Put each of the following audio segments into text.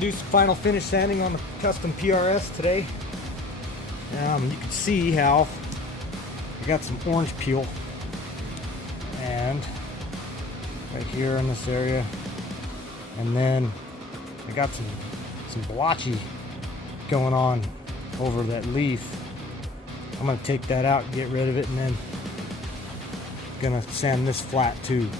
do some final finish sanding on the custom PRS today. You can see how I got some orange peel, and right here in this area, and then I got some blotchy going on over that leaf. I'm gonna take that out and get rid of it, and then gonna sand this flat too.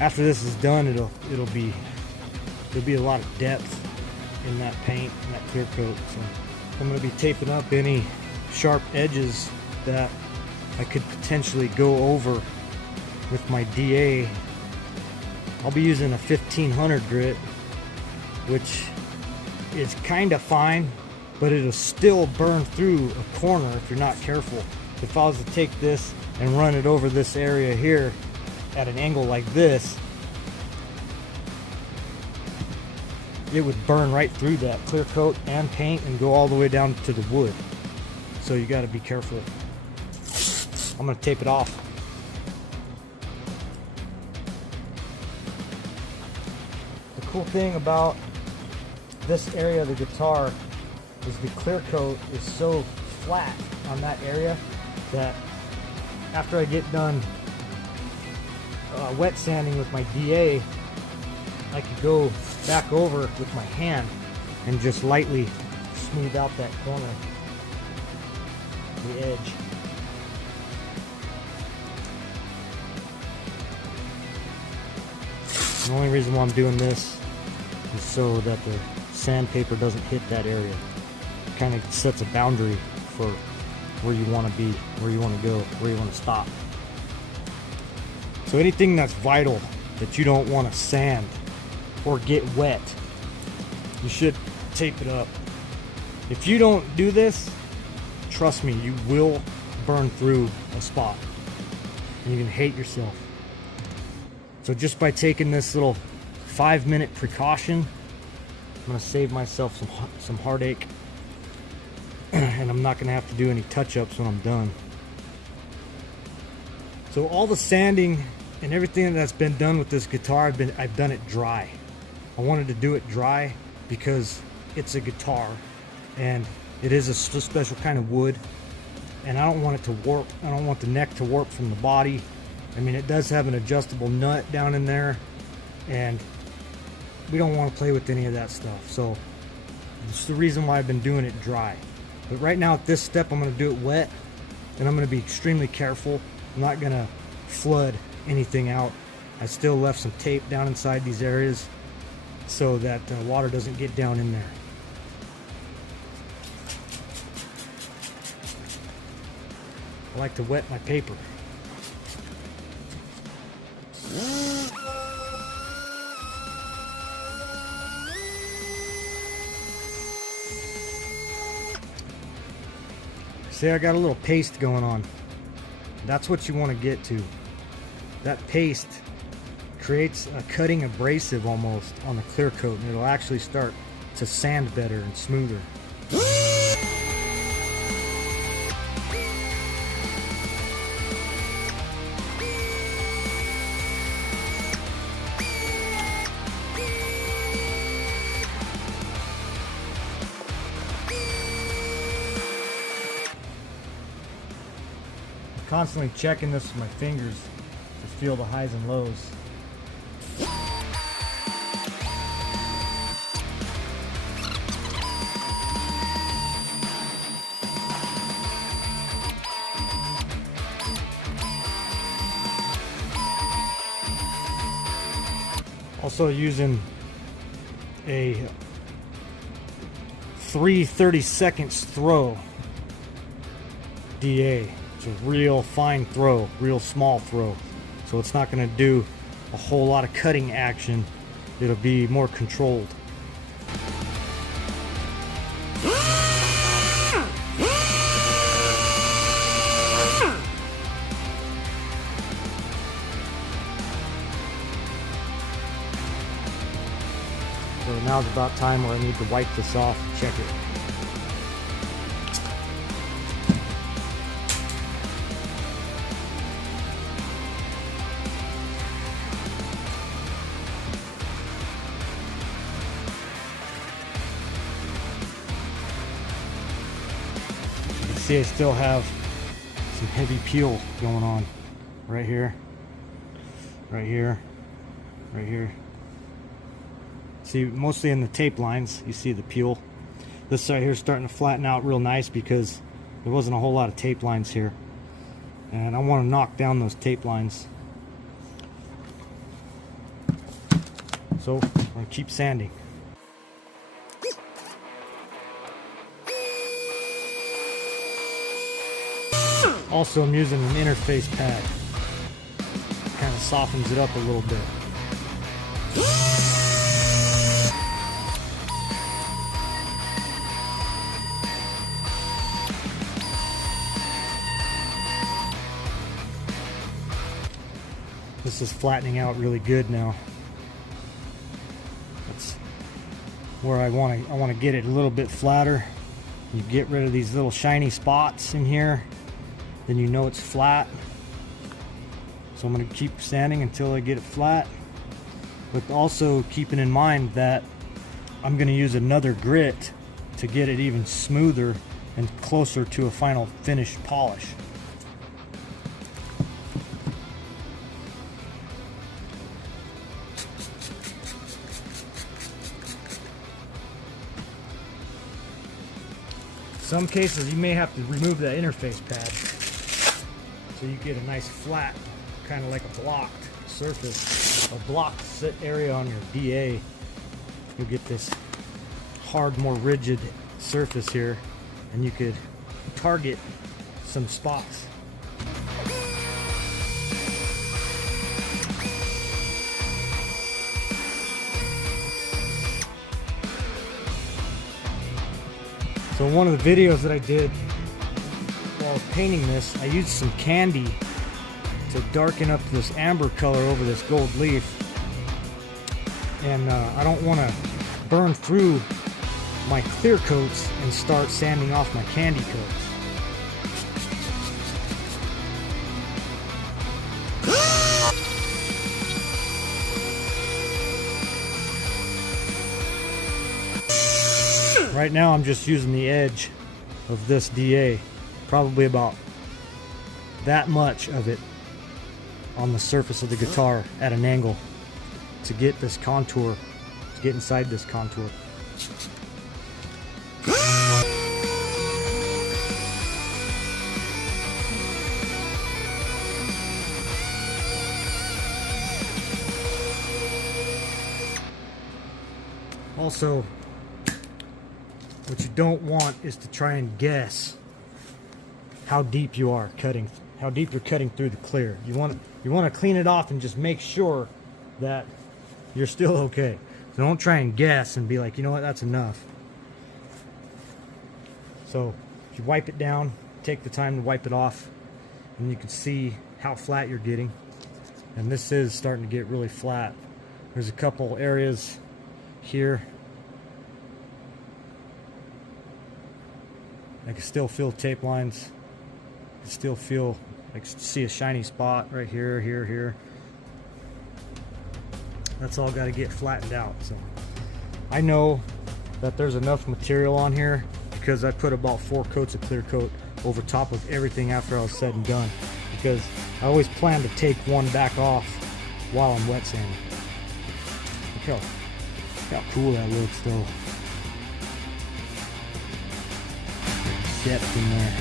After this is done, there'll be a lot of depth in that paint and that clear coat. So I'm gonna be taping up any sharp edges that I could potentially go over with my DA. I'll be using a 1500 grit, which is kind of fine, but it'll still burn through a corner if you're not careful. If I was to take this and run it over this area here at an angle like this, it would burn right through that clear coat and paint and go all the way down to the wood. So you got to be careful. I'm going to tape it off. The cool thing about this area of the guitar is the clear coat is so flat on that area that after I get done wet sanding with my DA, I could go back over with my hand and just lightly smooth out that corner, the edge. The only reason why I'm doing this is so that the sandpaper doesn't hit that area. It kind of sets a boundary for where you want to be, where you want to go, where you want to stop. So anything that's vital that you don't want to sand or get wet, you should tape it up. If you don't do this, trust me, you will burn through a spot and you can hate yourself. So just by taking this little 5-minute precaution, I'm going to save myself some heartache, and I'm not going to have to do any touch-ups when I'm done. So all the sanding and everything that's been done with this guitar, I've done it dry. I wanted to do it dry because it's a guitar and it is a special kind of wood, and I don't want it to warp. I don't want the neck to warp from the body. I mean, it does have an adjustable nut down in there, and we don't want to play with any of that stuff. So it's the reason why I've been doing it dry. But right now at this step, I'm going to do it wet, and I'm going to be extremely careful. I'm not going to flood anything out. I still left some tape down inside these areas so that water doesn't get down in there. I like to wet my paper. See, I got a little paste going on. That's what you want to get to. That paste creates a cutting abrasive almost on the clear coat, and it'll actually start to sand better and smoother. Constantly checking this with my fingers to feel the highs and lows. Also using a 3/32 throw DA. It's a real fine throw, real small throw. So it's not going to do a whole lot of cutting action. It'll be more controlled. So now's about time where I need to wipe this off and check it. see I still have some heavy peel going on right here, right here, right here. See, mostly in the tape lines, you see the peel. This side here is starting to flatten out real nice because there wasn't a whole lot of tape lines here. And I want to knock down those tape lines. So, I'm going to keep sanding. Also, I'm using an interface pad. Kind of softens it up a little bit. This is flattening out really good now. That's where I want to get it a little bit flatter. You get rid of these little shiny spots in here, then you know it's flat. So I'm going to keep sanding until I get it flat, but also keeping in mind that I'm going to use another grit to get it even smoother and closer to a final finished polish. Some cases you may have to remove that interface pad so you get a nice flat, kind of like a blocked surface, a blocked sit area on your DA. You'll get this hard, more rigid surface here, and you could target some spots. So in one of the videos that I did while I was painting this, I used some candy to darken up this amber color over this gold leaf. And I don't want to burn through my clear coats and start sanding off my candy coats. Right now I'm just using the edge of this DA, probably about that much of it on the surface of the guitar at an angle to get this contour, to get inside this contour. Also, what you don't want is to try and guess how deep you are cutting, how deep you're cutting through the clear. You want to clean it off and just make sure that you're still okay. So don't try and guess and be like, you know what, that's enough. So if you wipe it down, take the time to wipe it off, and you can see how flat you're getting. And this is starting to get really flat. There's a couple areas here. I can still feel tape lines. I can still feel, I can see a shiny spot right here, here. That's all got to get flattened out. So I know that there's enough material on here because I put about 4 coats of clear coat over top of everything after I was said and done, because I always plan to take one back off while I'm wet sanding. Look how cool that looks though. Depth in there.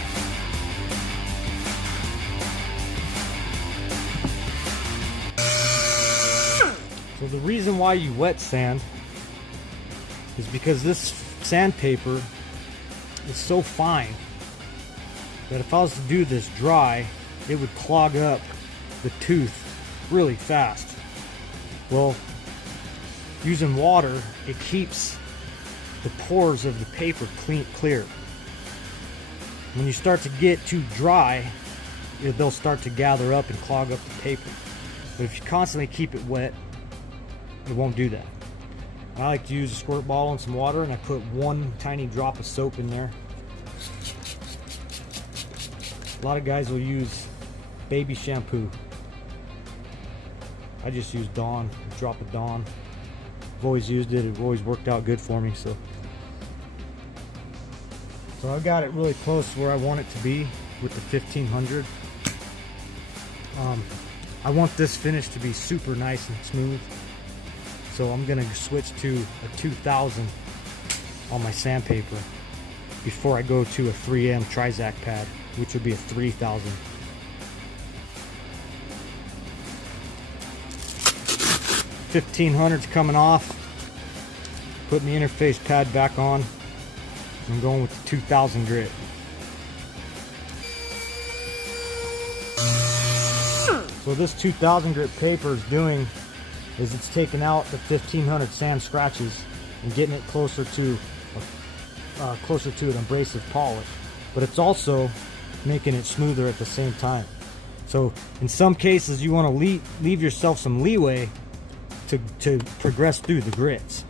So the reason why you wet sand is because this sandpaper is so fine that if I was to do this dry, it would clog up the tooth really fast. Well, using water, it keeps the pores of the paper clear. When you start to get too dry, they'll start to gather up and clog up the paper. But if you constantly keep it wet, it won't do that. I like to use a squirt bottle and some water, and I put 1 tiny drop of soap in there. A lot of guys will use baby shampoo. I just use Dawn, a drop of Dawn. I've always used it, it always worked out good for me. So So I got it really close to where I want it to be with the 1500. I want this finish to be super nice and smooth. So I'm gonna switch to a 2000 on my sandpaper before I go to a 3M Trizac pad, which would be a 3000. $1,500's coming off. Putting the interface pad back on. I'm going with the 2000 grit. So this 2000 grit paper is doing is it's taking out the 1500 sand scratches and getting it closer to an abrasive polish, but it's also making it smoother at the same time. So in some cases you want to leave yourself some leeway to progress through the grits.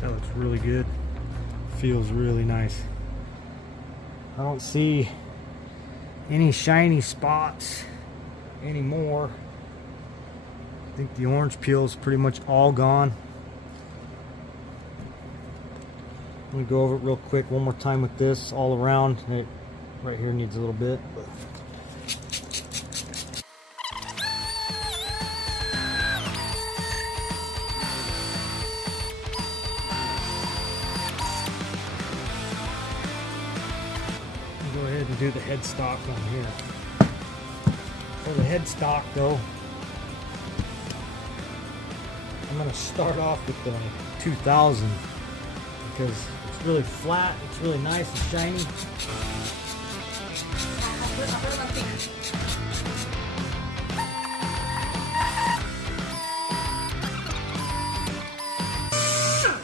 That looks really good. Feels really nice. I don't see any shiny spots anymore. I think the orange peel is pretty much all gone. Let me go over it real quick one more time with this all around. It right here needs a little bit. Go ahead and do the headstock on here. For the headstock though, I'm going to start off with the 2000 because it's really flat, it's really nice and shiny.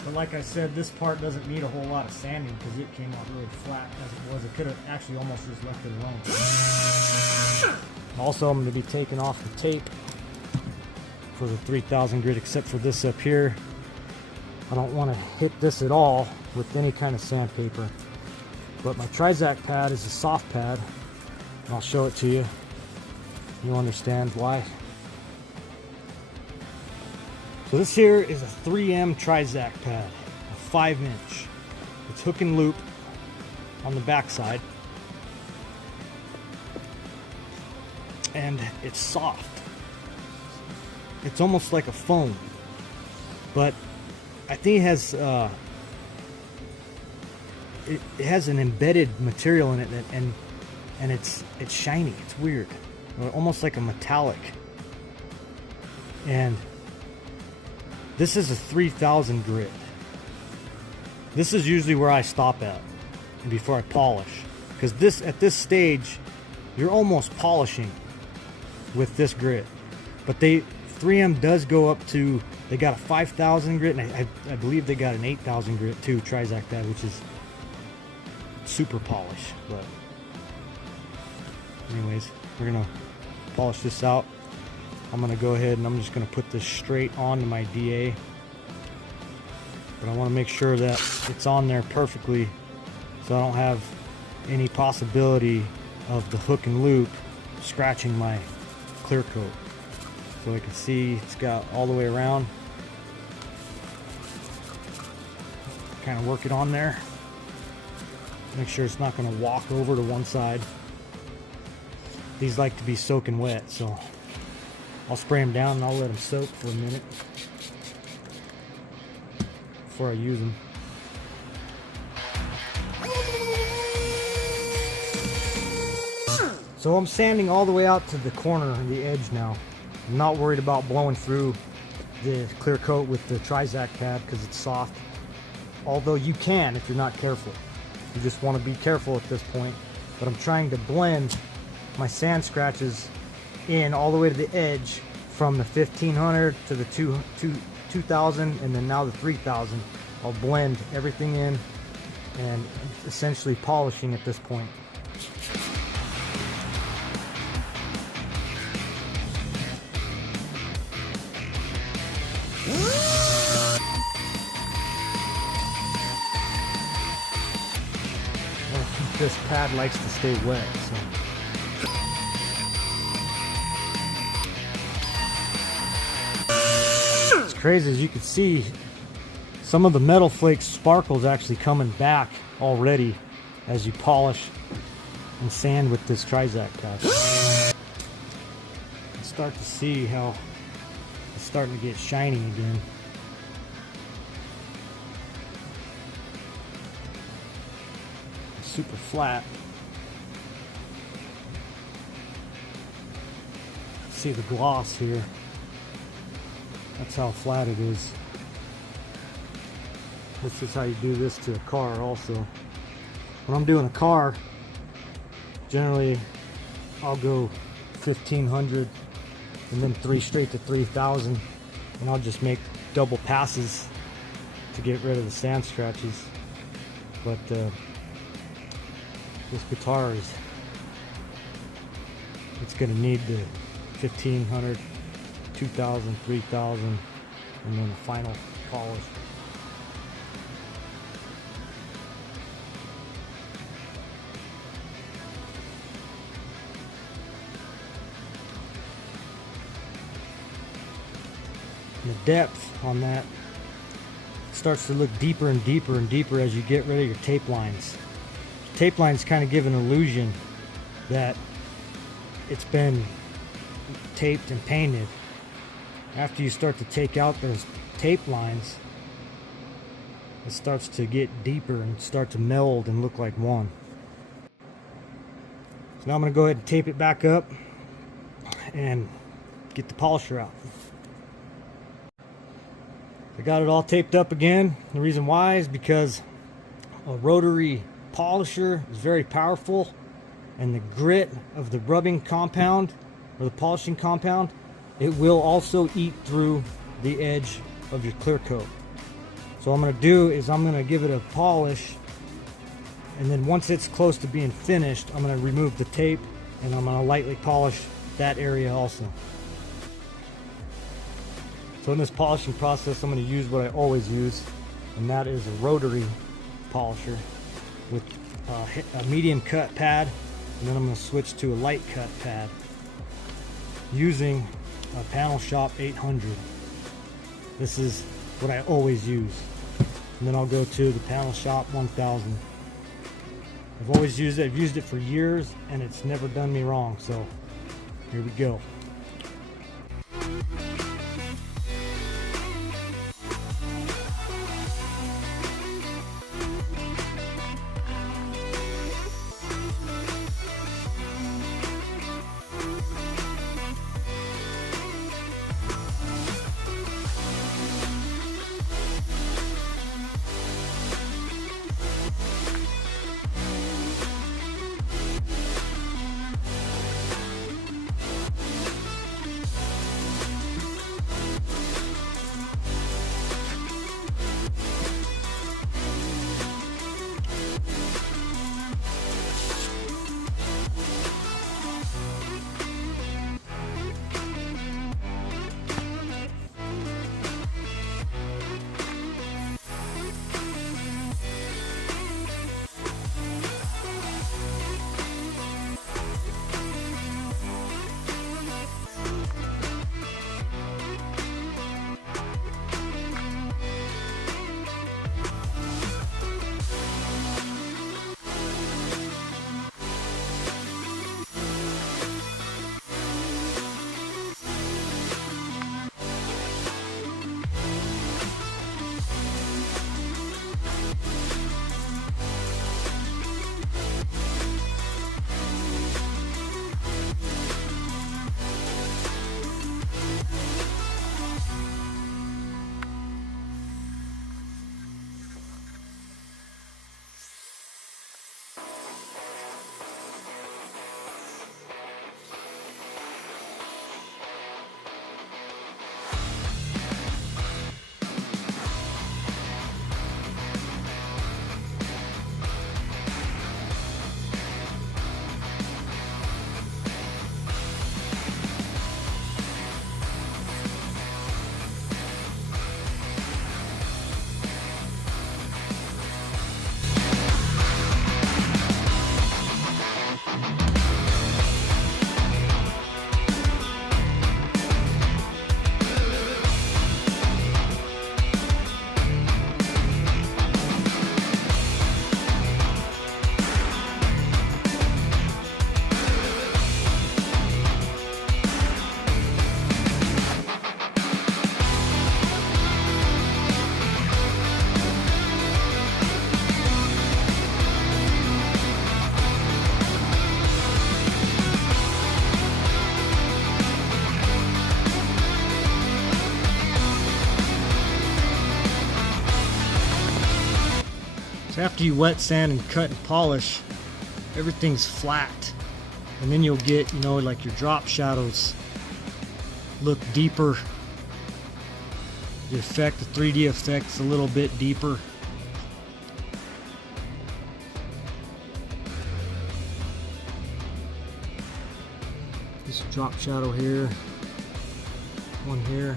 But like I said, this part doesn't need a whole lot of sanding because it came out really flat as it was. It could have actually almost just left it alone. Also, I'm going to be taking off the tape for the 3000 grit, except for this up here. I don't want to hit this at all with any kind of sandpaper. But my Trizac pad is a soft pad, and I'll show it to you. You'll understand why. So this here is a 3M Trizac pad, a 5-inch. It's hook and loop on the back side, and it's soft. It's almost like a foam, but I think it has an embedded material in it, and it's shiny. It's weird, almost like a metallic. And this is a 3000 grit. This is usually where I stop at before I polish, because at this stage you're almost polishing with this grit. But 3M does go up to, they got a 5000 grit, and I believe they got an 8000 grit too, Trizac pad, which is super polish. But anyways, we're gonna polish this out. I'm gonna go ahead and I'm just gonna put this straight onto my DA, but I want to make sure that it's on there perfectly so I don't have any possibility of the hook and loop scratching my clear coat. So I can see it's got all the way around. Kind of work it on there. Make sure it's not going to walk over to one side. These like to be soaking wet, so I'll spray them down and I'll let them soak for a minute before I use them. So I'm sanding all the way out to the corner and the edge now. I'm not worried about blowing through the clear coat with the Trizac pad because it's soft. Although you can if you're not careful. You just want to be careful at this point. But I'm trying to blend my sand scratches in all the way to the edge from the 1500 to the 2000 and then now the 3000. I'll blend everything in and essentially polishing at this point. this pad likes to stay wet. So. It's crazy, as you can see, some of the metal flakes sparkles actually coming back already as you polish and sand with this Trizac pad. You start to see how it's starting to get shiny again. It's super flat. See the gloss here. That's how flat it is. This is how you do this to a car also. When I'm doing a car, generally I'll go 1500 and then 3 straight to 3000, and I'll just make double passes to get rid of the sand scratches. But this guitar it's gonna need the 1500, 2000, 3000, and then the final polish. The depth on that starts to look deeper and deeper and deeper as you get rid of your tape lines. Tape lines kind of give an illusion that it's been taped and painted. After you start to take out those tape lines, it starts to get deeper and start to meld and look like one. So now I'm going to go ahead and tape it back up and get the polisher out. I got it all taped up again. The reason why is because a rotary polisher is very powerful, and the grit of the rubbing compound or the polishing compound, it will also eat through the edge of your clear coat. So what I'm going to do is I'm going to give it a polish, and then once it's close to being finished, I'm going to remove the tape and I'm going to lightly polish that area also. So in this polishing process, I'm going to use what I always use, and that is a rotary polisher with a medium cut pad, and then I'm going to switch to a light cut pad using a Panel Shop 800. This is what I always use. And then I'll go to the Panel Shop 1000. I've always used it. I've used it for years, and it's never done me wrong. So here we go. So after you wet sand and cut and polish, everything's flat. And then you'll get, you know, like your drop shadows look deeper. The effect, the 3D effect's a little bit deeper. Just a drop shadow here, one here.